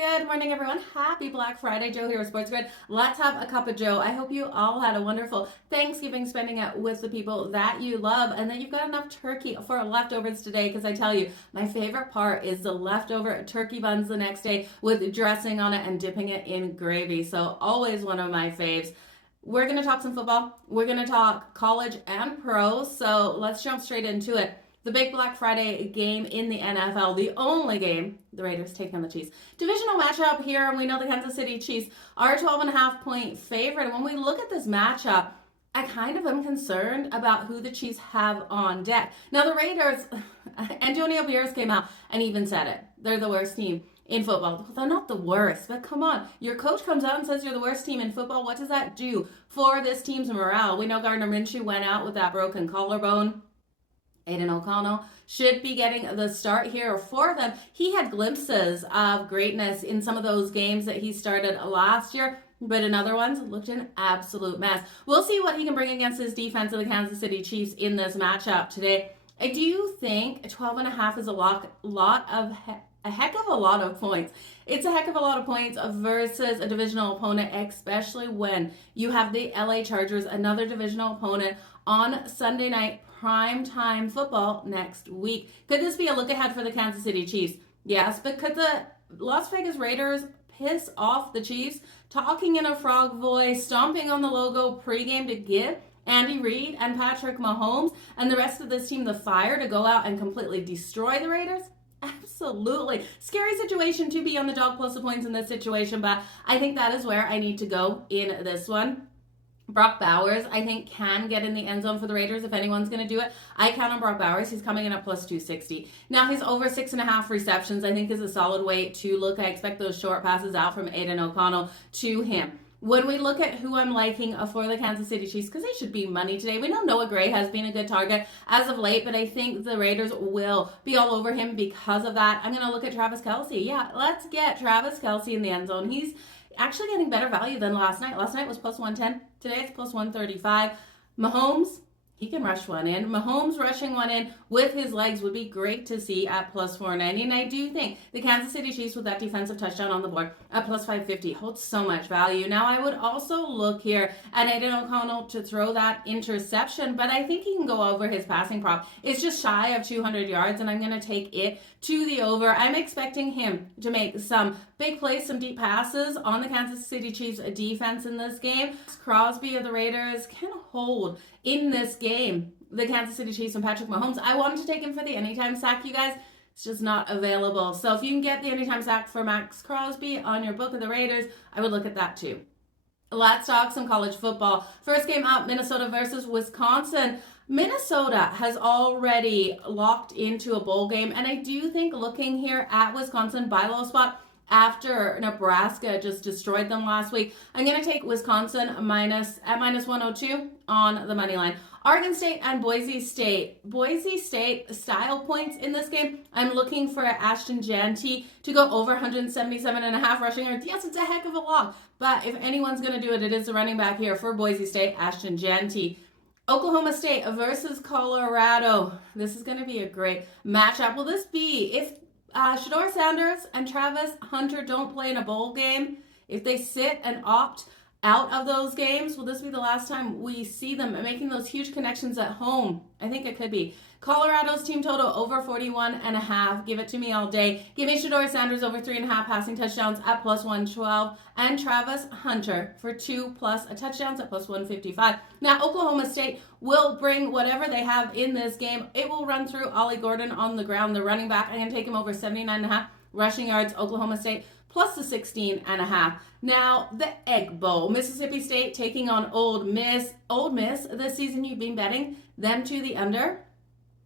Good morning, everyone. Happy Black Friday. Joe here with Sports Grid. Let's have a cup of Joe. I hope you all had a wonderful Thanksgiving spending it with the people that you love and that you've got enough turkey for leftovers today, because I tell you, my favorite part is the leftover turkey buns the next day with dressing on it and dipping it in gravy. So always one of my faves. We're going to talk some football. We're going to talk college and pro. So let's jump straight into it. The big Black Friday game in the NFL, the only game, the Raiders taking on the Chiefs. Divisional matchup here, and we know the Kansas City Chiefs are a 12.5-point favorite. And when we look at this matchup, I kind of am concerned about who the Chiefs have on deck. Now, the Raiders, Antonio Pierce came out and even said it. They're the worst team in football. They're not the worst, but come on. Your coach comes out and says you're the worst team in football. What does that do for this team's morale? We know Gardner Minshew went out with that broken collarbone. Aiden O'Connell should be getting the start here for them. He had glimpses of greatness in some of those games that he started last year, but in other ones, looked an absolute mess. We'll see what he can bring against his defense of the Kansas City Chiefs in this matchup today. I do think 12.5 is a heck of a lot of points. It's a heck of a lot of points versus a divisional opponent, especially when you have the LA Chargers, another divisional opponent, on Sunday night prime time football next week. Could this be a look ahead for the Kansas City Chiefs? Yes, but could the Las Vegas Raiders piss off the Chiefs, talking in a frog voice, stomping on the logo pregame to give Andy Reid and Patrick Mahomes and the rest of this team the fire to go out and completely destroy the Raiders? Absolutely. Scary situation to be on the dog plus the points in this situation, but I think that is where I need to go in this one. Brock Bowers, I think, can get in the end zone for the Raiders if anyone's going to do it. I count on Brock Bowers. He's coming in at plus 260. Now, his over 6.5 receptions, I think, is a solid way to look. I expect those short passes out from Aiden O'Connell to him. When we look at who I'm liking for the Kansas City Chiefs, because they should be money today, we know Noah Gray has been a good target as of late, but I think the Raiders will be all over him because of that. I'm going to look at Travis Kelce. Yeah, let's get Travis Kelce in the end zone. He's actually getting better value than last night. Last night was plus 110. Today it's plus 135. Mahomes, he can rush one in. Mahomes rushing one in with his legs would be great to see at plus 490. And I do think the Kansas City Chiefs with that defensive touchdown on the board at plus 550 holds so much value. Now, I would also look here at Aiden O'Connell to throw that interception, but I think he can go over his passing prop. It's just shy of 200 yards, and I'm going to take it to the over. I'm expecting him to make some big plays, some deep passes on the Kansas City Chiefs defense in this game. Crosby of the Raiders can hold in this game the Kansas City Chiefs and Patrick Mahomes. I wanted to take him for the anytime sack, you guys. It's just not available. So if you can get the anytime sack for Max Crosby on your book of the Raiders, I would look at that too. Let's talk some college football. First game up, Minnesota versus Wisconsin. Minnesota has already locked into a bowl game, and I do think looking here at Wisconsin buy low spot after Nebraska just destroyed them last week, I'm going to take Wisconsin at minus 102 on the money line. Oregon State and Boise State. Boise State style points in this game. I'm looking for Ashton Jeanty to go over 177.5 rushing yards. Yes, it's a heck of a lock, but if anyone's going to do it, it is the running back here for Boise State, Ashton Jeanty. Oklahoma State versus Colorado. This is going to be a great matchup. Will this be, if Shedeur Sanders and Travis Hunter don't play in a bowl game, if they sit and opt out of those games, will this be the last time we see them making those huge connections at home? I think it could be. Colorado's team total over 41.5. Give it to me all day. Give me Shedeur Sanders over 3.5 passing touchdowns at plus 112 and Travis Hunter for 2+ touchdowns at plus 155. Now, Oklahoma State will bring whatever they have in this game. It will run through Ollie Gordon on the ground, the running back. I'm going to take him over 79.5 rushing yards. Oklahoma State plus the 16.5. Now, the Egg Bowl. Mississippi State taking on Ole Miss. Ole Miss, this season you've been betting them to the under.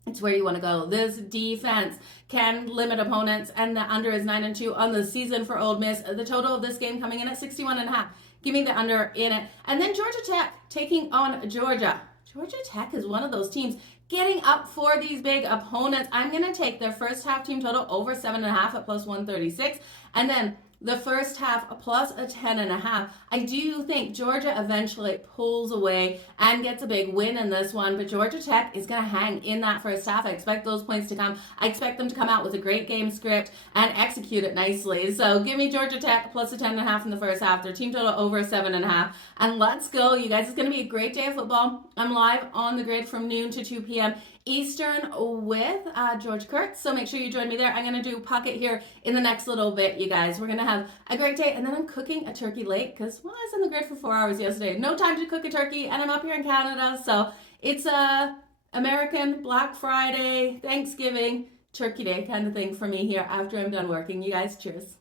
It's where you want to go. This defense can limit opponents, and the under is 9-2 on the season for Ole Miss. The total of this game coming in at 61.5. Give me the under in it. And then Georgia Tech taking on Georgia. Georgia Tech is one of those teams getting up for these big opponents. I'm going to take their first half team total over 7.5 at plus 136. And then the first half plus a 10.5. I do think Georgia eventually pulls away and gets a big win in this one, but Georgia Tech is going to hang in that first half. I expect those points to come. I expect them to come out with a great game script and execute it nicely. So give me Georgia Tech plus a 10.5 in the first half. Their team total over 7.5. And let's go, you guys. It's going to be a great day of football. I'm live on the grid from noon to 2 p.m. Eastern with George Kurtz. So make sure you join me there. I'm going to do Pocket here in the next little bit, you guys. We're going to have a great day. And then I'm cooking a turkey late because, well, I was on the grid for 4 hours yesterday. No time to cook a turkey. And I'm up here in Canada. So it's a American Black Friday, Thanksgiving, Turkey Day kind of thing for me here after I'm done working. You guys, cheers.